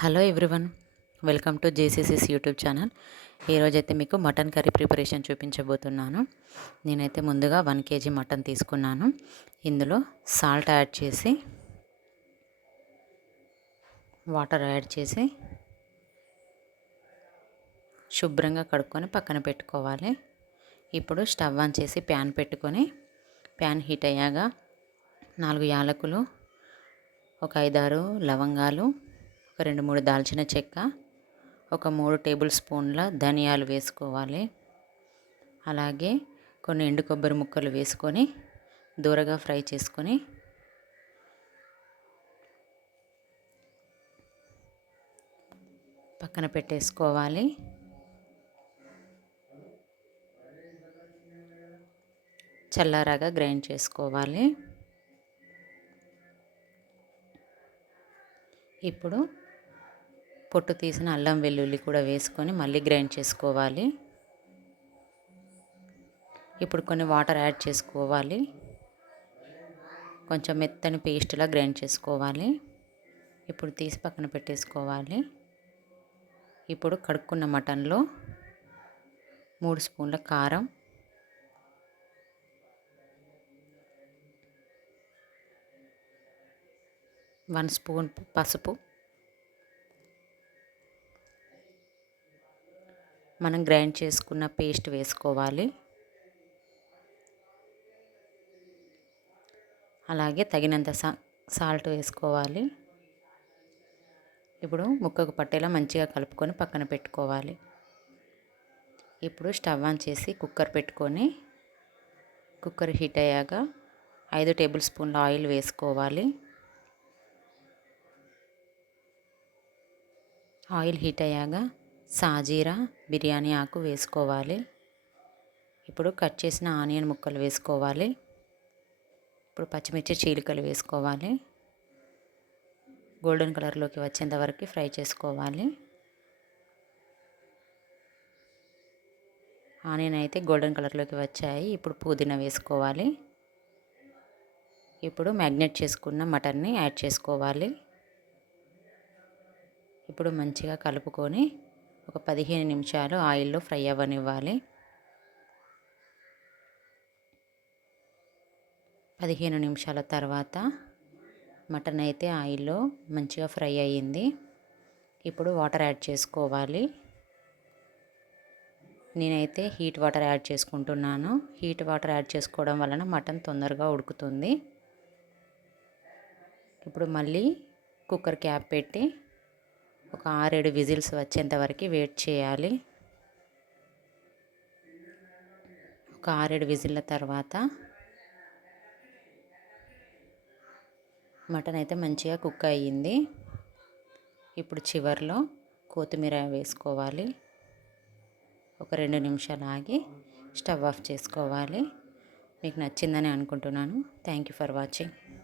Hello everyone welcome to జేసీసీస్ YouTube channel. ఈరోజైతే మీకు మటన్ కర్రీ ప్రిపరేషన్ చూపించబోతున్నాను. నేనైతే ముందుగా వన్ కేజీ మటన్ తీసుకున్నాను. ఇందులో సాల్ట్ యాడ్ చేసి వాటర్ యాడ్ చేసి శుభ్రంగా కడుక్కొని పక్కన పెట్టుకోవాలి. ఇప్పుడు స్టవ్ ఆన్ చేసి ప్యాన్ పెట్టుకొని ప్యాన్ హీట్ అయ్యాక నాలుగు యాలకులు ఒక ఐదారు లవంగాలు ఒక రెండు మూడు దాల్చిన చెక్క ఒక మూడు టేబుల్ స్పూన్ల ధనియాలు వేసుకోవాలి. అలాగే కొన్ని ఎండు కొబ్బరి ముక్కలు వేసుకొని దూరగా ఫ్రై చేసుకొని పక్కన పెట్టేసుకోవాలి. చల్లారాగా గ్రైండ్ చేసుకోవాలి. ఇప్పుడు పొట్టు తీసిన అల్లం వెల్లుల్లి కూడా వేసుకొని మళ్ళీ గ్రైండ్ చేసుకోవాలి. ఇప్పుడు కొన్ని వాటర్ యాడ్ చేసుకోవాలి. కొంచెం మెత్తని పేస్ట్లా గ్రైండ్ చేసుకోవాలి. ఇప్పుడు తీసి పక్కన పెట్టేసుకోవాలి. ఇప్పుడు కడుక్కున్న మటన్లో మూడు స్పూన్ల కారం. వన్ స్పూన్ పసుపు. మనం గ్రైండ్ చేసుకున్న పేస్ట్ వేసుకోవాలి. అలాగే తగినంత సా సాల్ట్ వేసుకోవాలి. ఇప్పుడు ముక్కకు పట్టేలా మంచిగా కలుపుకొని పక్కన పెట్టుకోవాలి. ఇప్పుడు స్టవ్ ఆన్ చేసి కుక్కర్ పెట్టుకొని కుక్కర్ హీట్ అయ్యాక ఐదు టేబుల్ స్పూన్ల ఆయిల్ వేసుకోవాలి. ఆయిల్ హీట్ అయ్యాక సాజీరా బిర్యానీ ఆకు వేసుకోవాలి. ఇప్పుడు కట్ చేసిన ఆనియన్ ముక్కలు వేసుకోవాలి. ఇప్పుడు పచ్చిమిర్చి చీలికలు వేసుకోవాలి. గోల్డెన్ కలర్లోకి వచ్చేంత వరకు ఫ్రై చేసుకోవాలి. ఆనియన్ అయితే గోల్డెన్ కలర్లోకి వచ్చాయి. ఇప్పుడు పుదీనా వేసుకోవాలి. ఇప్పుడు మ్యాగ్నెట్ చేసుకున్న మటన్ని యాడ్ చేసుకోవాలి. ఇప్పుడు మంచిగా కలుపుకొని ఒక పదిహేను నిమిషాలు ఆయిల్లో ఫ్రై అవ్వనివ్వాలి. పదిహేను నిమిషాల తర్వాత మటన్ అయితే ఆయిల్లో మంచిగా ఫ్రై అయ్యింది. ఇప్పుడు వాటర్ యాడ్ చేసుకోవాలి. నేనైతే హీట్ వాటర్ యాడ్ చేసుకుంటున్నాను. హీట్ వాటర్ యాడ్ చేసుకోవడం వలన మటన్ తొందరగా ఉడుకుతుంది. ఇప్పుడు మళ్ళీ కుక్కర్ క్యాప్ పెట్టి ఒక ఆరేడు విజిల్స్ వచ్చేంత వరకు వెయిట్ చేయాలి. ఒక ఆరేడు విజిల్ల తర్వాత మటన్ అయితే మంచిగా కుక్ అయ్యింది. ఇప్పుడు చివరిలో కొత్తిమీర వేసుకోవాలి. ఒక రెండు నిమిషాలు ఆగి స్టవ్ ఆఫ్ చేసుకోవాలి. మీకు నచ్చిందని అనుకుంటున్నాను. Thank you for watching.